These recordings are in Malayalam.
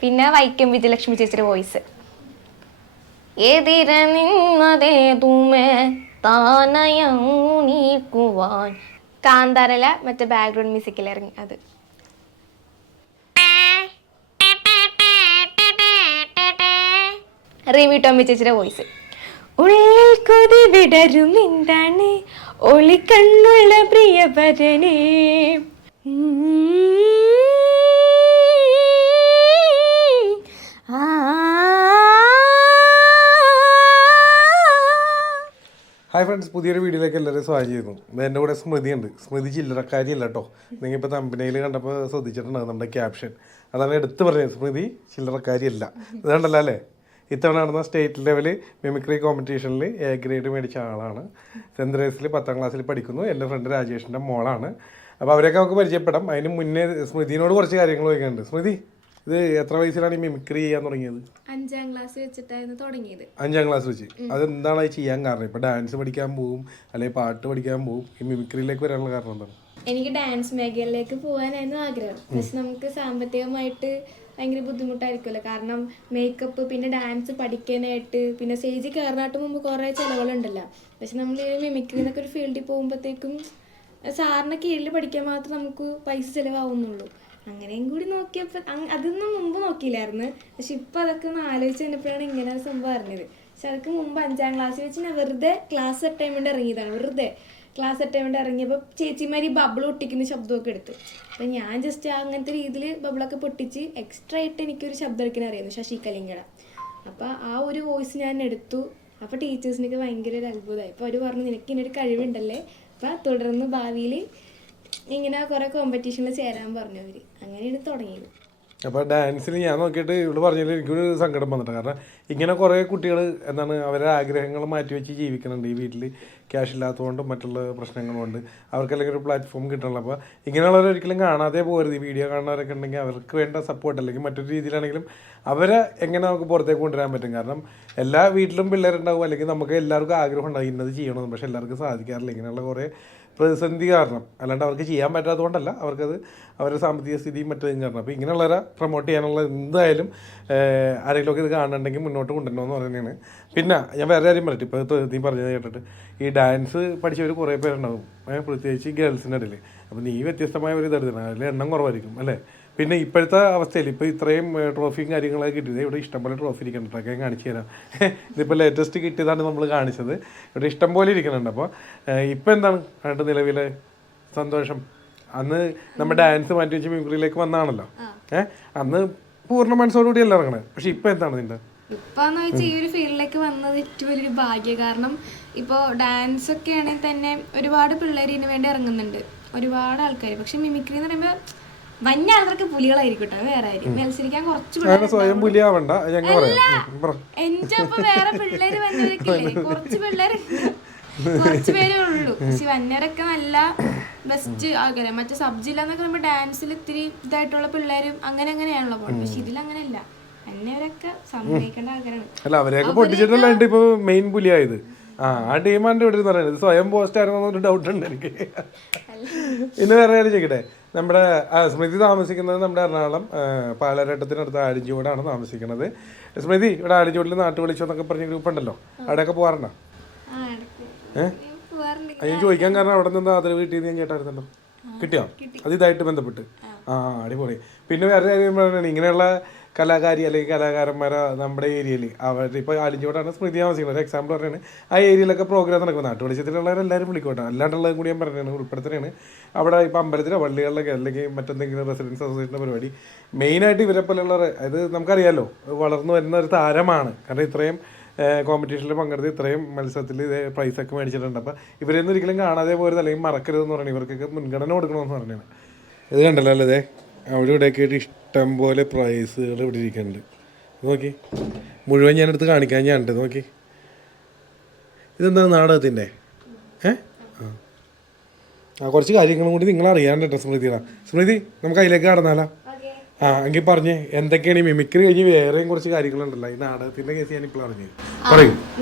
പിന്നെ വൈക്കം വിജയലക്ഷ്മി ചേച്ചിയുടെ വോയിസ്. എതിരെ നിന്നതേതുമേ താനയം നീക്കുവാൻ. കാന്താരല മറ്റേ ബാക്ക്ഗ്രൗണ്ട് മ്യൂസിക്കിൽ ഇറങ്ങി അത്. റിമി ടോമി ചേച്ചിയുടെ വോയിസ്. ഉള്ളിൽ കൊതി വിടരും എന്താണ് ഒളിക്കണ്ണുള്ള പ്രിയപരനേ. ഹായ് ഫ്രണ്ട്സ്, പുതിയൊരു വീഡിയോയിലേക്ക് എല്ലാവരും സ്വാഗതം ചെയ്യുന്നു. എൻ്റെ കൂടെ സ്മൃതി ഉണ്ട്. സ്മൃതി ചില്ലറക്കാരിയല്ല കേട്ടോ. നിങ്ങൾ ഇപ്പോൾ തമ്പനയിൽ കണ്ടപ്പോൾ ശ്രദ്ധിച്ചിട്ടുണ്ടാകും നമ്മുടെ ക്യാപ്ഷൻ. അതാണ് എടുത്ത് പറഞ്ഞത്, സ്മൃതി ചില്ലറക്കാരിയല്ല. ഇതുണ്ടല്ലോ അല്ലേ, ഇത്തവണ നടന്ന സ്റ്റേറ്റ് ലെവൽ മിമിക്രി കോമ്പറ്റീഷനിൽ എ ഗ്രേഡ് മേടിച്ച ആളാണ്. സെൻറ്റ് തെരേസയിൽ 10ാം ക്ലാസ്സിൽ പഠിക്കുന്നു. എൻ്റെ ഫ്രണ്ട് രാജേഷിൻ്റെ മോളാണ്. അപ്പോൾ അവരെയൊക്കെ നമുക്ക് പരിചയപ്പെടാം. അതിന് മുന്നേ സ്മൃതിനോട് കുറച്ച് കാര്യങ്ങൾ ചോദിക്കാനുണ്ട്. സ്മൃതി, ഇത് എത്ര വയസ്സിലാണ് ഈ മിമിക്രി ചെയ്യാൻ തുടങ്ങിയത്? 5ാം ക്ലാസ് വെച്ചിട്ടായിരുന്നു തുടങ്ങിയത്. 5ാം ക്ലാസ് വെച്ച്. അതെന്താണ് അത് ചെയ്യാൻ കാരണം? ഇപ്പോൾ ഡാൻസ് പഠിക്കാൻ പോവും, അല്ലെങ്കിൽ പാട്ട് പഠിക്കാൻ പോവും, ഈ മിമിക്രിയിലേക്ക് വരാനുള്ള കാരണം എന്താണ്? എനിക്ക് ഡാൻസ് മേഖലയിലേക്ക് പോകാനായിരുന്നു ആഗ്രഹം. പക്ഷെ നമുക്ക് സാമ്പത്തികമായിട്ട് ഭയങ്കര ബുദ്ധിമുട്ടായിരിക്കുമല്ലോ. കാരണം മേക്കപ്പ്, പിന്നെ ഡാൻസ് പഠിക്കാനായിട്ട്, പിന്നെ സ്റ്റേജിൽ കയറാനായിട്ട് മുമ്പ് കുറേ ചിലവുകളുണ്ടല്ലോ. പക്ഷെ നമ്മൾ ഈ മിമിക്രി എന്നൊക്കെ ഒരു ഫീൽഡിൽ പോകുമ്പോഴത്തേക്കും സാറിന് കീഴിൽ പഠിക്കാൻ മാത്രം നമുക്ക് പൈസ ചിലവാകുന്നുള്ളൂ. അങ്ങനെയും കൂടി നോക്കിയപ്പോൾ അതൊന്നും മുമ്പ് നോക്കിയില്ലായിരുന്നു. പക്ഷെ ഇപ്പം അതൊക്കെ ഒന്ന് ആലോചിച്ച് കഴിഞ്ഞപ്പോഴാണ് ഇങ്ങനെ ഒരു സംഭവം അറിഞ്ഞത്. പക്ഷെ അതൊക്കെ മുമ്പ് 5ാം ക്ലാസ് വെച്ച് ഞാൻ വെറുതെ ക്ലാസ് അറ്റൈൻ വേണ്ടി ഇറങ്ങിയതാണ്. വെറുതെ ക്ലാസ് അറ്റൈൻ വേണ്ടി ഇറങ്ങിയപ്പോൾ ചേച്ചിമാർ ഈ ബബിൾ പൊട്ടിക്കുന്ന ശബ്ദമൊക്കെ എടുത്ത്. അപ്പം ഞാൻ ജസ്റ്റ് അങ്ങനത്തെ രീതിയിൽ ബബിളൊക്കെ പൊട്ടിച്ച് എക്സ്ട്രാ ആയിട്ട് എനിക്കൊരു ശബ്ദം എടുക്കാൻ അറിയായിരുന്നു, ശശി കലിംഗട. അപ്പോൾ ആ ഒരു വോയിസ് ഞാൻ എടുത്തു. അപ്പോൾ ടീച്ചേഴ്സിനൊക്കെ ഭയങ്കര ഒരു അത്ഭുതമായി. അപ്പോൾ അവർ പറഞ്ഞു, നിനക്ക് ഇങ്ങനെ ഒരു കഴിവുണ്ടല്ലേ, അപ്പം തുടർന്ന് ഭാവിയിൽ ഇങ്ങനെ കുറേ കോമ്പറ്റീഷനിൽ ചേരാൻ പറഞ്ഞു അവർ. അങ്ങനെയാണ് തുടങ്ങിയത്. അപ്പോൾ ഡാൻസിൽ ഞാൻ നോക്കിയിട്ട് ഇവിടെ പറഞ്ഞതിൽ എനിക്കൊരു സങ്കടം വന്നിട്ട്. കാരണം ഇങ്ങനെ കുറേ കുട്ടികൾ എന്താണ് അവരുടെ ആഗ്രഹങ്ങൾ മാറ്റിവെച്ച് ജീവിക്കുന്നുണ്ട്. ഈ വീട്ടിൽ ക്യാഷ് ഇല്ലാത്തതുകൊണ്ടും മറ്റുള്ള പ്രശ്നങ്ങളുകൊണ്ട് അവർക്കല്ലെങ്കിൽ ഒരു പ്ലാറ്റ്ഫോം കിട്ടണല്ലോ. അപ്പോൾ ഇങ്ങനെയുള്ളവർ ഒരിക്കലും കാണാതെ പോകരുത്. ഈ വീഡിയോ കാണുന്നവരൊക്കെ ഉണ്ടെങ്കിൽ അവർക്ക് വേണ്ട സപ്പോർട്ട്, അല്ലെങ്കിൽ മറ്റൊരു രീതിയിലാണെങ്കിലും അവരെ എങ്ങനെ നമുക്ക് പുറത്തേക്ക് കൊണ്ടുവരാൻ പറ്റും. കാരണം എല്ലാ വീട്ടിലും പിള്ളേരുണ്ടാവും, അല്ലെങ്കിൽ നമുക്ക് എല്ലാവർക്കും ആഗ്രഹം ഉണ്ടാവും ഇന്നത് ചെയ്യണമെന്ന്. പക്ഷേ എല്ലാവർക്കും സാധിക്കാറില്ല ഇങ്ങനെയുള്ള കുറേ പ്രതിസന്ധി കാരണം. അല്ലാണ്ട് അവർക്ക് ചെയ്യാൻ പറ്റാത്തതുകൊണ്ടല്ല, അവർക്കത് അവരുടെ സാമ്പത്തിക സ്ഥിതിയും മറ്റേതും കാരണം. അപ്പോൾ ഇങ്ങനെയുള്ളവരെ പ്രൊമോട്ട് ചെയ്യാനുള്ള എന്തായാലും ആരെങ്കിലുമൊക്കെ ഇത് കാണുന്നുണ്ടെങ്കിൽ മുന്നോട്ട് കൊണ്ടുവരണമെന്ന് പറയുന്നതാണ്. പിന്നെ ഞാൻ വേറെ കാര്യം പറയട്ടെ, ഇപ്പോൾ നീ പറഞ്ഞത് കേട്ടിട്ട് ഈ ഡാൻസ് പഠിച്ചവർ കുറേ പേരുണ്ടാവും, പ്രത്യേകിച്ച് ഗേൾസിൻ്റെ ഇടയിൽ. അപ്പോൾ നീ വ്യത്യസ്തമായ ഒരു ഇതെടുത്തണം, അതിൽ എണ്ണം കുറവായിരിക്കും അല്ലേ. പിന്നെ ഇപ്പോഴത്തെ അവസ്ഥയിൽ ഇപ്പോൾ ഇത്രയും ട്രോഫിയും കാര്യങ്ങളൊക്കെ കിട്ടിയത്, ഇവിടെ ഇഷ്ടംപോലെ ട്രോഫി ഇരിക്കുന്നുണ്ട്. ഒക്കെ കാണിച്ചു തരാം. ഇതിപ്പോൾ ലേറ്റസ്റ്റ് കിട്ടിയതാണ് നമ്മൾ കാണിച്ചത്. ഇവിടെ ഇഷ്ടംപോലെ ഇരിക്കുന്നുണ്ട്. അപ്പോൾ ഇപ്പം എന്താണ് കണ്ടിട്ട് നിലവിലെ സന്തോഷം? അന്ന് നമ്മൾ ഡാൻസ് മാറ്റി വെച്ച് മിമിക്രിയിലേക്ക് വന്നാണല്ലോ. അന്ന് പൂർണ്ണ മനസ്സോടുകൂടിയല്ല ഇറങ്ങണത്. പക്ഷെ ഇപ്പം എന്താണ് നിന്റെ? ഇപ്പോന്ന് വെച്ചാൽ ഈ ഒരു ഫീൽഡിലേക്ക് വന്നത് ഏറ്റവും വലിയൊരു ഭാഗ്യം. കാരണം ഇപ്പോൾ ഡാൻസ് ഒക്കെ ആണെങ്കിൽ തന്നെ ഒരുപാട് പിള്ളേർ ഇതിന് വേണ്ടി ഇറങ്ങുന്നുണ്ട്, ഒരുപാട് ആൾക്കാർ. പക്ഷെ മിമിക്രി എന്ന് പറയുമ്പോൾ മഞ്ഞ ആൾക്കാർക്ക് പുലികളായിരിക്കട്ടെ, വേറെ ആയിരിക്കും മത്സരിക്കാൻ കുറച്ച് എന്റെ ഒപ്പം വേറെ പിള്ളേര് വന്നവരൊക്കെ കുറച്ച് പേരേ ഉള്ളൂ. പക്ഷെ വന്നവരൊക്കെ നല്ല ബെസ്റ്റ് ആൾക്കാരെ. മറ്റേ സബ് ജില്ല എന്നൊക്കെ പറയുമ്പോൾ ഡാൻസിൽ ഇത്തിരി ഇതായിട്ടുള്ള പിള്ളേരും അങ്ങനെയാണല്ലോ പോകുന്നത്. പക്ഷെ ഇതിൽ അങ്ങനെയല്ല, വന്നവരൊക്കെ സമ്മതിക്കേണ്ട ആൾക്കാരാണ്. അല്ല, അവരെയൊക്കെ പൊട്ടിച്ചിട്ടല്ല ഇപ്പൊ മെയിൻ പുലിയായത്. ആ ടീമാൻ്റെ ഇവിടെ പറയുന്നത് സ്വയം പോസ്റ്റ് ആയിരുന്നൊരു ഡൗട്ട് ഉണ്ട് എനിക്ക്. പിന്നെ വേറെ കാര്യം ചോദിക്കട്ടെ, നമ്മുടെ സ്മൃതി താമസിക്കുന്നത് നമ്മുടെ എറണാകുളം പാലാരട്ടത്തിനടുത്ത് ആടിഞ്ചോടാണ് താമസിക്കുന്നത്. സ്മൃതി, ഇവിടെ ആടിഞ്ചോടിൽ നാട്ടു വിളിച്ചോ എന്നൊക്കെ പറഞ്ഞ ഗ്രൂപ്പ് ഉണ്ടല്ലോ, അവിടെയൊക്കെ പോകാറുണ്ടോ? ഞാൻ ചോദിക്കാൻ കാരണം അവിടെ നിന്ന് ആദരവ് കിട്ടിയെന്ന് ഞാൻ കേട്ടായിരുന്നല്ലോ. കിട്ടിയോ? അത് ഇതായിട്ട് ബന്ധപ്പെട്ട് അടിപൊളി. പിന്നെ വേറെ കാര്യം പറയുകയാണെങ്കിൽ ഇങ്ങനെയുള്ള കലാകാരി അല്ലെങ്കിൽ കലാകാരന്മാരെ നമ്മുടെ ഏരിയയിൽ അവർ ഇപ്പോൾ ആടിഞ്ചോടാണ് സ്മൃതി താമസിക്കുന്നത്. ഒരു എക്സാമ്പിൾ പറയുകയാണ്, ആ ഏരിയയിലൊക്കെ പ്രോഗ്രാം നടക്കും. നാട്ടു വെളിച്ചത്തിലുള്ളവരെല്ലാവരും വിളിക്കോട്ടെ, അല്ലാണ്ടുള്ളത് കൂടി ഞാൻ പറയുകയാണ്, ഉൾപ്പെടുത്തുകയാണ്. അവിടെ ഇപ്പോൾ അമ്പലത്തിലോ പള്ളികളിലൊക്കെ അല്ലെങ്കിൽ മറ്റെന്തെങ്കിലും റെസിഡൻസ് അസോസിയേഷൻ്റെ പരിപാടി മെയിനായിട്ട് ഇവരെ പോലെയുള്ളവർ, അത് നമുക്കറിയാമല്ലോ, വളർന്നു വരുന്ന ഒരു താരമാണ്. കാരണം ഇത്രയും കോമ്പറ്റീഷനിൽ പങ്കെടുത്ത് ഇത്രയും മത്സരത്തിൽ ഇത് പ്രൈസൊക്കെ മേടിച്ചിട്ടുണ്ട്. അപ്പോൾ ഇവരെയൊന്നും ഒരിക്കലും കാണാതെ പോരുത് അല്ലെങ്കിൽ മറക്കരുതെന്ന് പറയുന്നത്, ഇവർക്കൊക്കെ മുൻഗണന കൊടുക്കണമെന്ന് പറഞ്ഞാണ്. ഇത് കണ്ടല്ലോ അല്ലേ, അവിടെ ഇവിടെയൊക്കെ ആയിട്ട് ഇഷ്ടം പോലെ പ്രൈസുകൾ ഇവിടെ ഇരിക്കുന്നുണ്ട്. നോക്കി, മുഴുവൻ ഞാനെടുത്ത് കാണിക്കാൻ ഞാൻ ഉണ്ട്. നോക്കി, ഇതെന്താണ് നാടകത്തിൻ്റെ കുറച്ച് കാര്യങ്ങളും കൂടി നിങ്ങൾ അറിയാണ്ട് കേട്ടോ സ്മൃതിയുടെ. സ്മൃതി, നമുക്ക് അതിലേക്ക് കടന്നാലോ? എങ്കിൽ പറഞ്ഞേ, എന്തൊക്കെയാണ് ഈ മിമിക്രി കഴിഞ്ഞ് വേറെയും കുറച്ച് കാര്യങ്ങളുണ്ടല്ലോ, ഈ നാടകത്തിൻ്റെ കേസ് ഞാനിപ്പോൾ അറിഞ്ഞത്.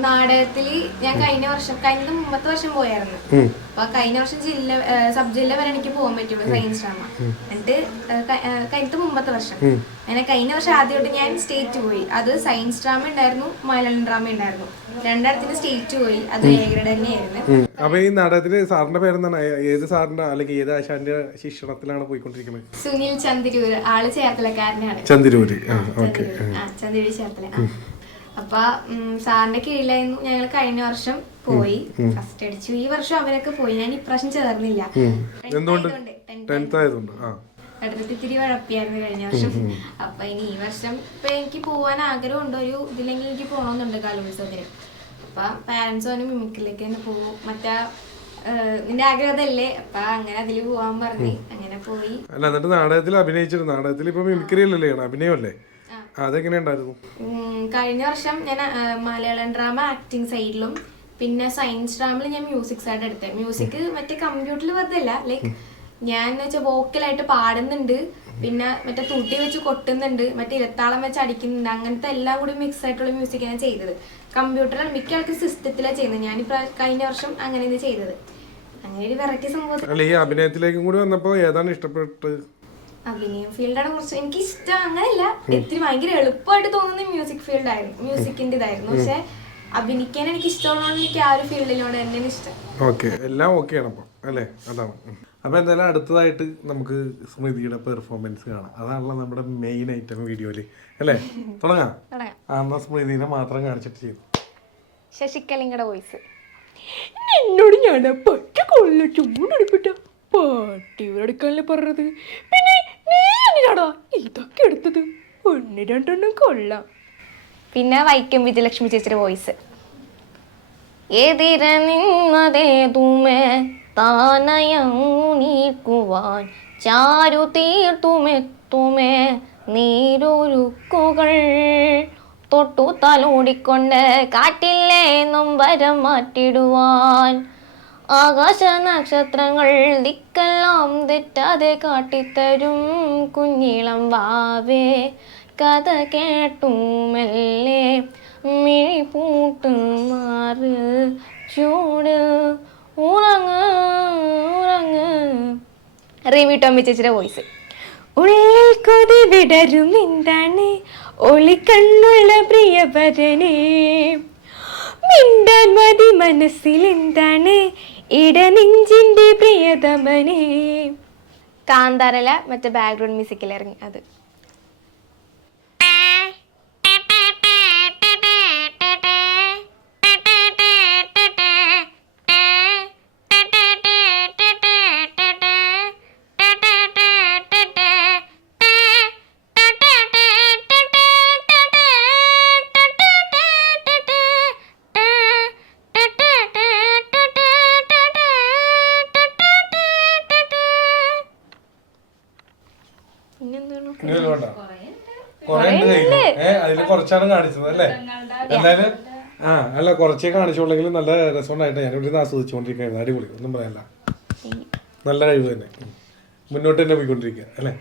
നാടകത്തില് ഞാൻ കഴിഞ്ഞ മുമ്പത്തെ വർഷം പോയായിരുന്നു. അപ്പൊ കഴിഞ്ഞ വർഷം സബ് ജില്ല വരെ എനിക്ക് പോകാൻ പറ്റുള്ളൂ സയൻസ് ഡ്രാമ. എന്നിട്ട് കഴിഞ്ഞ മുമ്പത്തെ വർഷം അങ്ങനെ കഴിഞ്ഞ വർഷം ആദ്യമായിട്ട് ഞാൻ സ്റ്റേറ്റ് പോയി. അത് സയൻസ് ഡ്രാമ ഉണ്ടായിരുന്നു, മലയാളം ഡ്രാമ ഉണ്ടായിരുന്നു. രണ്ടിടത്തിന് സ്റ്റേറ്റ് പോയി. അത് എ ഗ്രേഡ് തന്നെയായിരുന്നു. അപ്പൊ ഈ നാടകത്തില് സാറിന്റെ പേരെന്താണ്? ഏത് സാറിന്റെ അല്ലെങ്കിൽ ഏത് ആശാന്റെ ശിക്ഷണത്തിലാണ് പോയിക്കൊണ്ടിരിക്കുന്നത്? സുനിൽ ചന്ദിരൂര്, ആള് ചേർത്തലക്കാരനാണ്. ചന്ദിരൂര് ചന്ദിരൂര് ചേർത്തല. അപ്പൊ സാറിന്റെ കീഴിലായിരുന്നു ഞങ്ങൾ കഴിഞ്ഞ വർഷം പോയി. ഫസ്റ്റ് അടിച്ചു. ഈ വർഷം അവരൊക്കെ പോയി. ഞാൻ ഇപ്രാവശ്യം ചേർന്നില്ല. ഇത്തിരി ഉഴപ്പിയായിരുന്നു കഴിഞ്ഞ വർഷം. അപ്പൊ ഇനി ഈ വർഷം ഇപ്പൊ എനിക്ക് പോവാൻ ആഗ്രഹമുണ്ട്. ഒരു ഇതില്ലെങ്കിൽ എനിക്ക് പോകണമെന്നുണ്ട് കലോത്സവത്തിന്. അപ്പൊ പാരന്റ്സ് പറഞ്ഞ് മിമിക്രിയിലേക്ക് തന്നെ പോകും. മറ്റേ നിന്റെ ആഗ്രഹമല്ലേ, അപ്പൊ അങ്ങനെ അതില് പോവാൻ പറഞ്ഞ് അങ്ങനെ പോയി. അല്ല, എന്നിട്ട് നാടകത്തിൽ അഭിനയിച്ചിരുന്നു. നാടകത്തിൽ ഇപ്പൊ മിമിക്രി അല്ലല്ലേ, അഭിനയമല്ലേ? അതെങ്ങനെയുണ്ടായിരുന്നു? കഴിഞ്ഞ വർഷം ഞാൻ മലയാളം ഡ്രാമ ആക്ടിങ് സൈഡിലും പിന്നെ സയൻസ് ഡ്രാമയിൽ ഞാൻ മ്യൂസിക് സൈഡ് എടുത്തത്. മ്യൂസിക് മറ്റേ കമ്പ്യൂട്ടറിൽ വെറുതെ അല്ല, ലൈക്ക് ഞാൻ വെച്ചാൽ വോക്കലായിട്ട് പാടുന്നുണ്ട്, പിന്നെ മറ്റേ തുട്ടി വെച്ച് കൊട്ടുന്നുണ്ട്, മറ്റേ ഇരത്താളം വെച്ച് അടിക്കുന്നുണ്ട്. അങ്ങനത്തെ എല്ലാം കൂടി മിക്സ് ആയിട്ടുള്ള മ്യൂസിക് ഞാൻ ചെയ്തത്. കമ്പ്യൂട്ടറിൽ മിക്ക ആൾക്ക് സിസ്റ്റത്തിലാണ് ചെയ്യുന്നത്. ഞാനിപ്പോ കഴിഞ്ഞ വർഷം അങ്ങനെയാണ് ചെയ്തത്. അങ്ങനെ ഒരു വെറൈറ്റി സംഭവം. ഈ അഭിനയത്തിലേക്കും കൂടി വന്നപ്പോ ഏതാണ് ഇഷ്ടപ്പെട്ടത്? അഭിനയം ഫീൽഡാണ് കുറച്ച് എനിക്ക് ഇഷ്ടം. അങ്ങനെയല്ല, ഇത്തിരി ഭയങ്കര എളുപ്പമായിട്ട് തോന്നുന്ന മ്യൂസിക് ഫീൽഡായിരുന്നു, മ്യൂസിക്കിന്റെ ഇതായിരുന്നു. പക്ഷെ അഭിനയിക്കാൻ എനിക്ക് ഇഷ്ടമുള്ളതുകൊണ്ട് എനിക്ക് ആ ഒരു ഫീൽഡിനോട് തന്നെയാണ് ഇഷ്ടം. ഓക്കെ, എല്ലാം ഓക്കെയാണ് അപ്പൊ അല്ലേ? അതാണ്. അപ്പൊ എന്തായാലും അടുത്തതായിട്ട് നമുക്ക് സ്മൃതിയുടെ പെർഫോമൻസ് കാണാം. അതാണല്ലോ നമ്മുടെ മെയിൻ ഐറ്റം വീഡിയോയില് അല്ലേ? തുടങ്ങാം. അന്ന് സ്മൃതിനെ മാത്രം കാണിച്ചിട്ട് ചെയ്തു. ശശികലിംഗയുടെ വോയിസ്. എന്നോട് ഞാൻ പറ്റ കൊള്ള ചൂടെടുപ്പിട്ട പാട്ടിവരെടുക്കാനല്ലേ പറഞ്ഞത്, പിന്നെ നീ എന്തിനാടാ ഇതൊക്കെ എടുത്തത്? 1-2 കൊള്ളാം. പിന്നെ വൈക്കം വിജയലക്ഷ്മി ചേച്ചിയുടെ വോയിസ്. എതിരെ നിന്നതേതുമേ താനയൂനീക്കുവാൻ ചാരു തീർത്തുമെത്തുമേ നീരൊരുക്കുകൾ തൊട്ടു തലോടിക്കൊണ്ട് കാറ്റില്ലേ നൊമ്പരം മാറ്റിടുവാൻ ആകാശ നക്ഷത്രങ്ങൾ ദിക്കെല്ലാം തെറ്റാതെ കാട്ടിത്തരും കുഞ്ഞിളം വാവേ കഥ കേട്ടുമല്ലേ മിഴി പൂട്ട് മാറ് ചൂട് ഉറങ്ങ് ഉറങ്ങ്. റിമി ടോമി ചേച്ചിയുടെ വോയിസ്. ഉള്ളിൽ കൊതി വിടരും എന്താണ് ഒളിക്കണ്ണുള്ള പ്രിയവരനെ, മിണ്ടാൻ മതി മനസ്സിൽ എന്താണ് ഇടനെഞ്ചിന്റെ പ്രിയതമനെ. കാന്താരല മറ്റേ ബാക്ക്ഗ്രൗണ്ട് മ്യൂസിക്കിൽ ഇറങ്ങി അത്. അതില് കുറച്ചാണ് കാണിച്ചത് അല്ലേ? എന്തായാലും അല്ല, കുറച്ചേ കാണിച്ചോളെങ്കിലും നല്ല രസമുണ്ടായിട്ട് ഞാൻ ഇവിടെ ആസ്വദിച്ചുകൊണ്ടിരിക്കുന്നത്. അടിപൊളി, ഒന്നും പറയല്ല. നല്ല കഴിവ് തന്നെ, മുന്നോട്ട് തന്നെ പോയിക്കൊണ്ടിരിക്കുക അല്ലേ?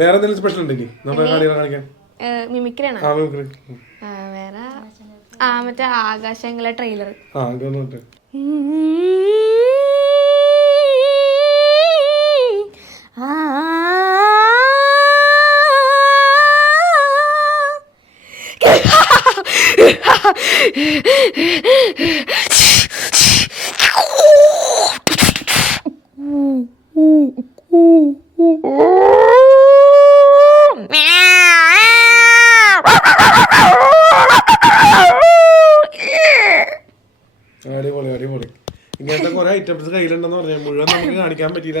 വേറെ എന്തെങ്കിലും സ്പെഷ്യൽ ഉണ്ടെങ്കിൽ നമ്മുടെ കാണികൾ കാണിക്കാൻ? മിമിക്രിയാണ്. വേറെ മറ്റേ ആകാശങ്ങളെ ട്രെയിലർ. അടിപൊളി അടിപൊളി. ഇങ്ങനത്തെ കുറെ ഐറ്റംസ് കയ്യിലുണ്ടെന്ന് പറഞ്ഞാൽ മുഴുവൻ നമുക്ക് കാണിക്കാൻ പറ്റിയില്ല.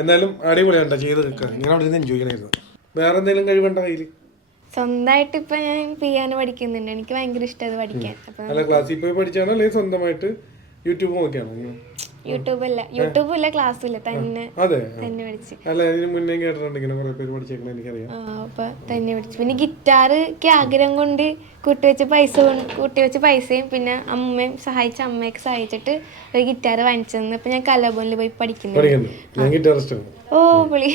എന്തായാലും അടിപൊളിയാണ്ട ചെയ്ത് നിൽക്കുക. ഞാൻ അവിടെ നിന്ന് എൻജോയ് ചെയ്യണമായിരുന്നു. വേറെ എന്തെങ്കിലും കഴിവുണ്ടോ കയ്യിൽ? സ്വന്തമായിട്ട് ഇപ്പൊ ഞാൻ പിയാനോ പഠിക്കുന്നുണ്ട്. എനിക്ക് ഭയങ്കര ഇഷ്ടം അത് പഠിക്കാൻ. അല്ല, ക്ലാസ്സിൽ പോയി പഠിച്ചാണോ അല്ലെങ്കിൽ സ്വന്തമായിട്ട് യൂട്യൂബ് നോക്കിയാണോ? യൂട്യൂബില്ല ക്ലാസ്സില്ല, തന്നെ പഠിച്ചു. അല്ല, ഇതിന് മുന്നേ കേട്ടിട്ടുണ്ട് ഇങ്ങനെ കുറെ പേര് പഠിച്ചേക്കണ എനിക്കറിയാം. അപ്പൊ തന്നെ പഠിച്ചു. പിന്നെ ഗിറ്റാർക്ക് ആഗ്രഹം കൊണ്ട് കൂട്ടിവെച്ച പൈസയും പിന്നെ അമ്മയും അമ്മയൊക്കെ സഹായിച്ചിട്ട് ഒരു ഗിറ്റാർ വാങ്ങിച്ചെന്ന്. ഇപ്പൊ ഞാൻ കലാഭവനിൽ പോയി പഠിക്കുന്നു. ഞാൻ ഗിറ്റാറിസ്റ്റ്. ഓ പൊളി.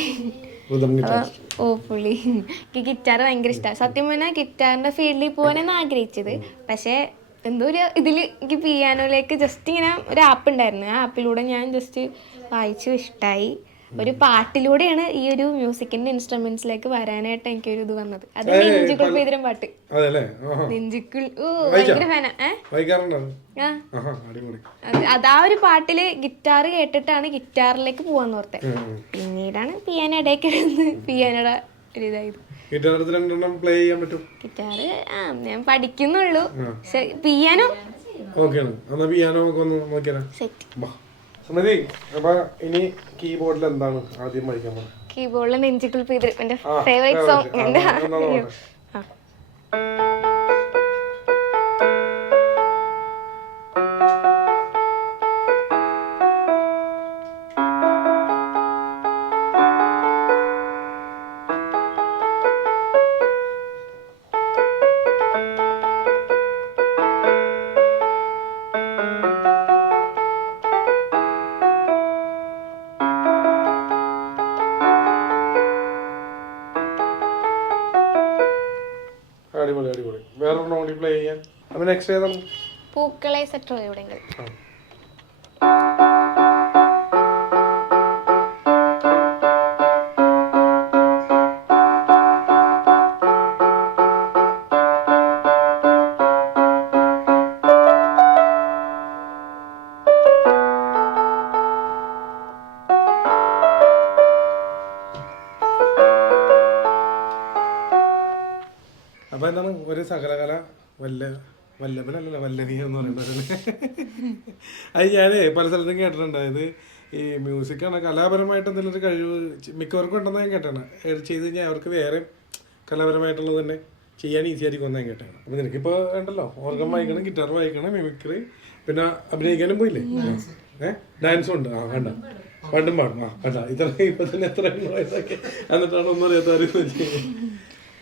ഓ പുള്ളി എനിക്ക് ഗിറ്റാർ ഭയങ്കര ഇഷ്ടമാണ്. സത്യം പറഞ്ഞാൽ ഗിറ്റാറിൻ്റെ ഫീൽഡിൽ പോകാനാണ് ആഗ്രഹിച്ചത്. പക്ഷേ എന്തോ ഒരു ഇതിൽ എനിക്ക് പിയാനോയിലേക്ക് ജസ്റ്റ് ഇങ്ങനെ ഒരു ആപ്പ് ഉണ്ടായിരുന്നു. ആ ആപ്പിലൂടെ ഞാൻ ജസ്റ്റ് വായിച്ചു ഇഷ്ടമായി. ഒരു പാട്ടിലൂടെയാണ് ഈ ഒരു മ്യൂസിക്കിന്റെ ഇൻസ്ട്രുമെന്റ്സിലേക്ക് വരാനായിട്ട് എനിക്കൊരു ഇത് വന്നത്. അത് നെഞ്ചിക്കുൾ പേതരം പാട്ട്. നെഞ്ചിക്കുൾ ഭയങ്കര ഫാനാ. അതാ ഒരു പാട്ടില് ഗിറ്റാർ കേട്ടിട്ടാണ് ഗിറ്റാറിലേക്ക് പോവാന്ന് ഓർത്തെ. പിന്നീടാണ് പിയാനോ ഇടയ്ക്ക് പിയാനോടെ ഒരു ഇതായത്. ഗിറ്റാർ ഞാൻ പഠിക്കുന്നുള്ളൂ. പക്ഷെ പിയാനോ സെറ്റ്. ഇനി കീബോർഡിൽ എന്താണ് ആദ്യം പഠിക്കാൻ പോകുന്നത്? കീബോർഡിൽ നെഞ്ചിക്കുൾ പേതരം എന്റെ ഫേവറേറ്റ് സോങ്. അടിപൊളി അടിപൊളി. വേറെ കൂടി പ്ലേ ചെയ്യാൻ. അപ്പൊ നെക്സ്റ്റ് ഏതാണ്? പൂക്കളെ സെറ്റോ എവിടെയെങ്കിലും. അപ്പൊ എന്താണ് ഒരു സകലകല വല്ലഭനല്ല വല്ലഭി എന്ന് പറയുന്നത്. അത് ഞാനേ പല സ്ഥലത്തും കേട്ടിട്ടുണ്ട്. അതായത് ഈ മ്യൂസിക്കാണ് കലാപരമായിട്ട് എന്തെങ്കിലും ഒരു കഴിവ് മിക്കവർക്കും ഉണ്ടെന്ന് ഞാൻ കേട്ടാണ്. ചെയ്ത് കഴിഞ്ഞാൽ അവർക്ക് വേറെ കലാപരമായിട്ടുള്ളത് തന്നെ ചെയ്യാൻ ഈസി ആയിരിക്കും എന്ന് ഞാൻ കേട്ടാണ്. അപ്പൊ നിനക്കിപ്പോൾ ഉണ്ടല്ലോ ഓർഗൻ വായിക്കണം, ഗിറ്റാർ വായിക്കണം, മിമിക്രി, പിന്നെ അഭിനയിക്കാനും പോയില്ലേ? ഡാൻസും ഉണ്ട്. കണ്ട പണ്ടും പാടും. കണ്ട ഇത്ര ഇപ്പൊ തന്നെ എത്ര വയസ്സൊക്കെ എന്നിട്ടാണ് ഒന്നും അറിയാത്തവരും.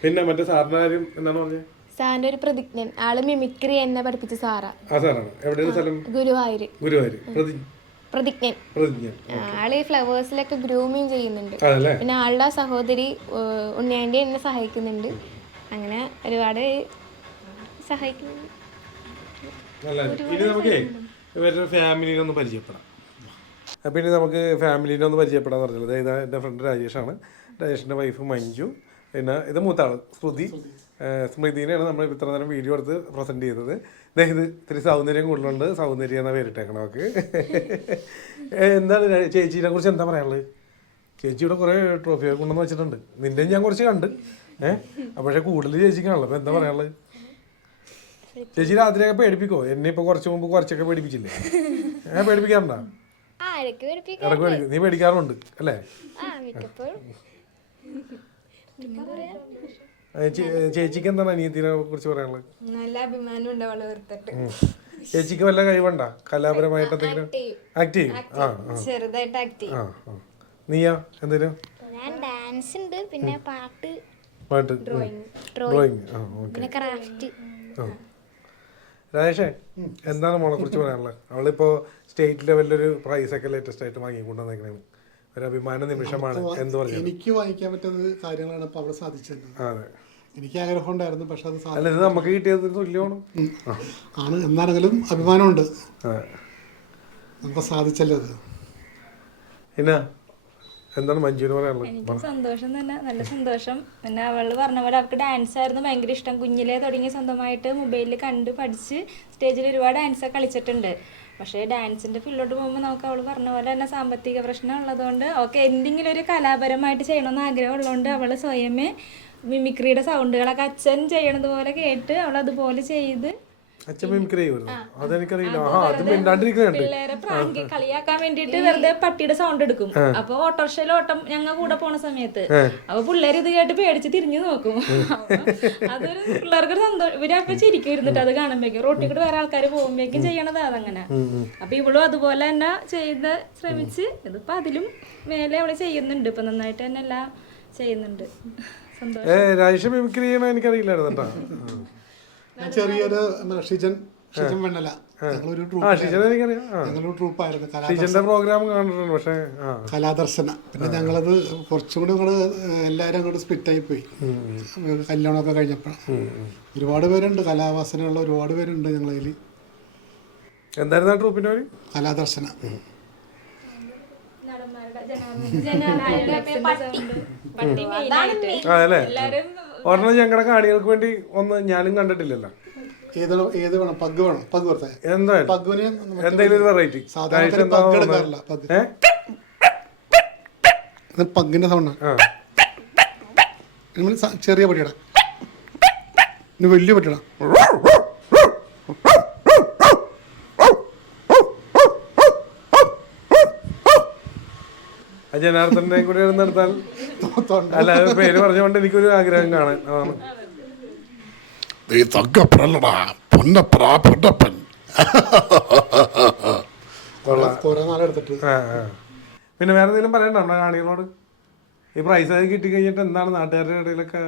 പിന്നെ മറ്റേ സാറിന്റെ കാര്യം എന്താണ് പറഞ്ഞത്? സാറിന്റെ ഒരു പ്രതിജ്ഞൻ. ആള് മിമിക്രി എന്നെ പഠിപ്പിച്ച സാറാ. ആ സാറാണ്. എവിടെയാണ് സ്ഥലം? ഗുരുവായൂര്. പ്രതിജ്ഞൻ. ആള് ഈ ഫ്ലവേഴ്സിലൊക്കെ ഗ്രൂമിങ് ചെയ്യുന്നുണ്ട്. പിന്നെ ആളുടെ സഹോദരി ഉണ്ണിയാണ്ടി എന്നെ സഹായിക്കുന്നുണ്ട്. അങ്ങനെ ഒരുപാട് സഹായിക്കുന്നുണ്ട്. ഇനി നമുക്ക് ഇവരുടെ ഫാമിലിനെ ഒന്ന് പരിചയപ്പെടാം. പിന്നെ നമുക്ക് ഫാമിലിനെ ഒന്ന് പരിചയപ്പെടാന്ന് പറഞ്ഞത് ഇതാ എൻ്റെ ഫ്രണ്ട് രാജേഷാണ്. രാജേഷിൻ്റെ വൈഫ് മഞ്ജു. പിന്നെ ഇത് മൂത്താള് സ്മൃതിനെയാണ് നമ്മൾ ഇത്ര നേരം വീഡിയോ എടുത്ത് പ്രസൻറ്റ് ചെയ്തത്. ഇത് ഇത്തിരി സൗന്ദര്യം കൂടുതലുണ്ട്. സൗന്ദര്യം എന്നാണ് പേരിട്ടേക്കണം അവർക്ക്. എന്താണ് ചേച്ചീനെ കുറിച്ച് എന്താ പറയാനുള്ളത്? ചേച്ചി ഇവിടെ കുറേ ട്രോഫിയൊക്കെ കൊണ്ടുവന്ന് വെച്ചിട്ടുണ്ട്. നിൻ്റെ ഞാൻ കുറച്ച് കണ്ട് പക്ഷേ കൂടുതൽ ചേച്ചിക്കാണല്ലോ. അപ്പം എന്താ പറയാനുള്ളത്? ചേച്ചി രാത്രിയൊക്കെ പേടിപ്പിക്കോ? എന്നെ ഇപ്പോൾ കുറച്ച് മുമ്പ് കുറച്ചൊക്കെ പേടിപ്പിച്ചില്ലേ? പേടിപ്പിക്കാറുണ്ടോ? ഇടയ്ക്ക് പേടിക്കും. നീ പേടിക്കാറുണ്ട് അല്ലേ? ചേച്ചിക്ക് എന്താണ് അനിയത്തിനെ കുറിച്ച് പറയാനുള്ളത്? നല്ല അഭിമാനം ഉണ്ടാവുള്ളൂ. ചേച്ചിക്ക് വല്ല കഴിവുണ്ടാ കലാപരമായിട്ട് എന്തെങ്കിലും? ആക്ട് ചെറുതായിട്ട് ആക്ട് ചെയ്യും. നീയാ എന്തേലും? ഞാൻ ഡാൻസ് ഉണ്ട്, പിന്നെ പാട്ട്, ഡ്രോയിങ്, പിന്നെ ക്രാഫ്റ്റ്. രാജേഷേ എന്താണ് മോളെ കുറിച്ച് പറയാനുള്ളത്? അവളിപ്പോ സ്റ്റേറ്റ് ലെവലിലൊരു പ്രൈസ് ഒക്കെ ലേറ്റസ്റ്റ് ആയിട്ട് വാങ്ങിക്കൊണ്ടുവന്നേക്കണേ. ഒരു അഭിമാന നിമിഷമാണ്. എന്ത് പറഞ്ഞു? എനിക്ക് വായിക്കാൻ പറ്റുന്ന കാര്യങ്ങളാണ് ഇപ്പൊ അവിടെ സാധിച്ചത്. അതെ, എനിക്ക് ആഗ്രഹം ഉണ്ടായിരുന്നു, പക്ഷെ അത് നമുക്ക് കിട്ടിയത് തുല്യമാണ് ആണ്. എന്നാണെങ്കിലും അഭിമാനമുണ്ട്, നമുക്ക് സാധിച്ചല്ലോ അത്. പിന്നെ എന്താണ് മഞ്ജുവിന് പറയാനുള്ളത്? എനിക്ക് സന്തോഷം തന്നെ, നല്ല സന്തോഷം. പിന്നെ അവള് പറഞ്ഞ പോലെ അവർക്ക് ഡാൻസ് ആയിരുന്നു ഭയങ്കര ഇഷ്ടം. കുഞ്ഞിലേ തുടങ്ങി സ്വന്തമായിട്ട് മൊബൈലിൽ കണ്ട് പഠിച്ച് സ്റ്റേജിൽ ഒരുപാട് ഡാൻസൊക്കെ കളിച്ചിട്ടുണ്ട്. പക്ഷേ ഡാൻസിൻ്റെ ഫീൽഡിലോട്ട് പോകുമ്പോൾ നമുക്ക് അവൾ പറഞ്ഞ പോലെ തന്നെ സാമ്പത്തിക പ്രശ്നം ഉള്ളതുകൊണ്ട് എന്തെങ്കിലും ഒരു കലാപരമായിട്ട് ചെയ്യണമെന്ന് ആഗ്രഹം ഉള്ളതുകൊണ്ട് അവൾ സ്വയമേ മിമിക്രിയുടെ സൗണ്ടുകളൊക്കെ അച്ഛൻ ചെയ്യണത് പോലെ കേട്ട് അവൾ അതുപോലെ ചെയ്ത് പിള്ളേരെ പ്രാങ്ക് കളിയാക്കാൻ വേണ്ടിട്ട് വെറുതെ പട്ടിയുടെ സൗണ്ട് എടുക്കും. അപ്പൊ ഓട്ടോറിക്ഷയിൽ ഓട്ടം ഞങ്ങൾ കൂടെ പോണ സമയത്ത് അപ്പൊ പിള്ളേർ ഇത് കേട്ട് പേടിച്ച് തിരിഞ്ഞു നോക്കും. അതൊരു പിള്ളേർക്കൊരു സന്തോഷം. ഇവരപ്പൊ ചിരിക്കും ഇരുന്നിട്ട് അത് കാണുമ്പോഴേക്കും. റോട്ടിൽ കൂടെ വേറെ ആൾക്കാർ പോകുമ്പോഴേക്കും ചെയ്യണത് അതങ്ങനെ. അപ്പൊ ഇവളും അതുപോലെ തന്നെ ചെയ്ത് ശ്രമിച്ച് ഇതിപ്പോ അതിലും മേലെ അവള് ചെയ്യുന്നുണ്ട്. ഇപ്പൊ നന്നായിട്ട് തന്നെ എല്ലാം ചെയ്യുന്നുണ്ട്. സന്തോഷം. ചെറിയൊരു ഷിജൻ വെണ്ണല ഞങ്ങളൊരു ഷീജൻ എനിക്കറിയാം. ഞങ്ങളൊരു ട്രൂപ്പായിരുന്നു ഷീജന്റെ പ്രോഗ്രാം കാണുന്നുണ്ട്. പക്ഷേ കലാദർശന. പിന്നെ ഞങ്ങളത് കുറച്ചും കൂടി അങ്ങോട്ട് എല്ലാവരും അങ്ങോട്ട് സ്പ്ലിറ്റായി പോയി കല്യാണമൊക്കെ കഴിഞ്ഞപ്പോഴാണ്. ഒരുപാട് പേരുണ്ട്, കലാവാസനയുള്ള ഒരുപാട് പേരുണ്ട് ഞങ്ങളതിൽ. എന്തായിരുന്നു ആ ട്രൂപ്പിന്റെ പേര്? കലാദർശന. അതല്ലേ, ഒരെണ്ണം ഞങ്ങളുടെ കാണികൾക്ക് വേണ്ടി ഒന്ന് ഞാനും കണ്ടിട്ടില്ലല്ലോ. ഏത് വേണം? പഗ് വേണം? പഗ് കൊടുത്തേ. എന്തായാലും പഗ്ഗിന് എന്തെങ്കിലും ഒരു വെറൈറ്റി. സാധാരണ പഗ് എടുക്കാറില്ല. പഗ്ഗിന്റെ സൗണ്ടാണ്. നിങ്ങൾ ചെറിയ പട്ടിയട, വലിയ പട്ടിയട. ജനാർദ്ദനെ കൂടി എടുത്താൽ അല്ല, പേര് പറഞ്ഞുകൊണ്ട് എനിക്കൊരു ആഗ്രഹം കാണാൻ. അതാണ് കുറെ നാളെടുത്തിട്ട്. പിന്നെ വേറെ എന്തെങ്കിലും പറയണ്ട നമ്മുടെ കാണികളോട്? ഈ പ്രൈസ് ഒക്കെ കിട്ടി കഴിഞ്ഞിട്ട് എന്താണ് നാട്ടുകാരുടെ ഇടയിലൊക്കെ?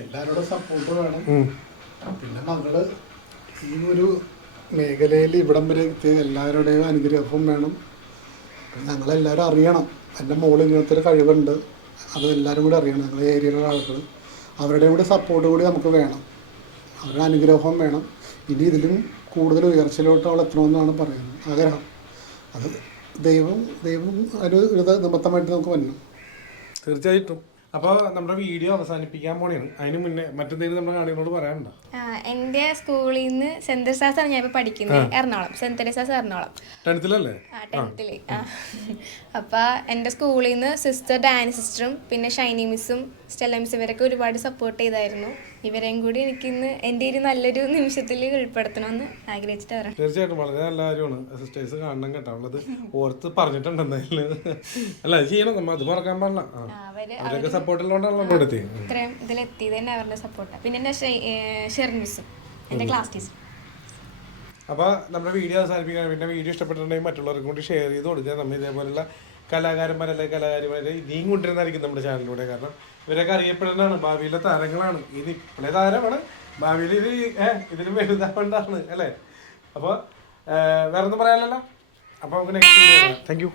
എല്ലാവരോടും സപ്പോർട്ട് വേണം. പിന്നെ മകള് ഈ ഒരു മേഖലയിൽ ഇവിടം വരെ എത്തിയ എല്ലാവരുടെയും അനുഗ്രഹവും വേണം. ഞങ്ങളെല്ലാവരും അറിയണം എൻ്റെ മോള് ഇങ്ങനത്തെ ഒരു കഴിവുണ്ട്, അത് എല്ലാവരും കൂടി അറിയണം. ഞങ്ങളുടെ ഏരിയയിലുള്ള ആളുകൾ, അവരുടെയും കൂടി സപ്പോർട്ട് കൂടി നമുക്ക് വേണം, അവരുടെ അനുഗ്രഹവും വേണം. ഇനി ഇതിലും കൂടുതൽ ഉയർച്ചയിലോട്ട് അവൾ എത്തണമെന്നാണ് പറയുന്നത്, ആഗ്രഹം. അത് ദൈവം ഒരു നിമിത്തമായിട്ട് നമുക്ക് വരണം. തീർച്ചയായിട്ടും. അപ്പോൾ നമ്മുടെ വീഡിയോ അവസാനിപ്പിക്കാൻ പോണെയാണ്. അതിന് മുന്നേ മറ്റെന്തെങ്കിലും നമ്മുടെ കാണികളോട് പറയാനുണ്ടോ? എൻ്റെ സ്കൂളിൽ നിന്ന് സെന്റ് തെരേസാസാണ് ഞാൻ ഇപ്പോൾ പഠിക്കുന്നത്, Ernakulam. Saint Teresa's Ernakulam. 10th അല്ലേ? 10th. അപ്പോൾ എൻ്റെ സ്കൂളിൽ നിന്ന് സിസ്റ്റർ ഡാനി സിസ്റ്ററും പിന്നെ ഷൈനി മിസ്സും സ്റ്റെല്ല മിസ്സും ഇവരൊക്കെ ഒരുപാട് സപ്പോർട്ട് ചെയ്തായിരുന്നു. ഇവരെയും കൂടി എനിക്കിന്ന് എൻ്റെ ഒരു നല്ലൊരു നിമിഷത്തിൽ ഉൾപ്പെടുത്തണമെന്ന് ആഗ്രഹിച്ചിട്ട് വരാം. തീർച്ചയായിട്ടും വളരെ നല്ല കാര്യമാണ്. സിസ്റ്റേഴ്സ് കാണണം കേട്ടോ. ഉള്ളത് ഓർത്ത് പറഞ്ഞിട്ടുണ്ട് എന്തായാലും. അല്ല, അത് ചെയ്യണം, നമ്മൾ അത് മറക്കാൻ പാടില്ല. അവരൊക്കെ സപ്പോർട്ടുള്ളതുകൊണ്ടാണല്ലോ നമ്മൾ എടുത്തത്. ഇത്രയും ഇതിലെത്തിയത് തന്നെ അവരുടെ സപ്പോർട്ടാണ്. പിന്നെ എൻ്റെ ഷെറിൻ മിസ്സും എൻ്റെ ക്ലാസ് ടീച്ചർ. അപ്പോൾ നമ്മുടെ വീഡിയോ അവസാനിപ്പിക്കാൻ, പിന്നെ വീഡിയോ ഇഷ്ടപ്പെട്ടിട്ടുണ്ടെങ്കിൽ മറ്റുള്ളവർക്കും കൂടി ഷെയർ ചെയ്ത് കൊടുക്കുക. നമ്മൾ ഇതേപോലുള്ള കലാകാരന്മാരല്ലേ കലാകാരിമാരെ ഇനിയും കൊണ്ടുവരുന്നതായിരിക്കും നമ്മുടെ ചാനലിലൂടെ. കാരണം ഇവരൊക്കെ അറിയപ്പെടുന്നതാണ്, ഭാവിയിലെ താരങ്ങളാണ്. ഇത് ഇപ്പോഴേ താരമാണ്, ഭാവിയിൽ ഇതിലും വലുതാവേണ്ടതാണ് അല്ലേ? അപ്പോൾ വേറെ ഒന്നും പറയാനല്ലോ. അപ്പോൾ നമുക്ക് നെക്സ്റ്റ് വീഡിയോ. Thank you.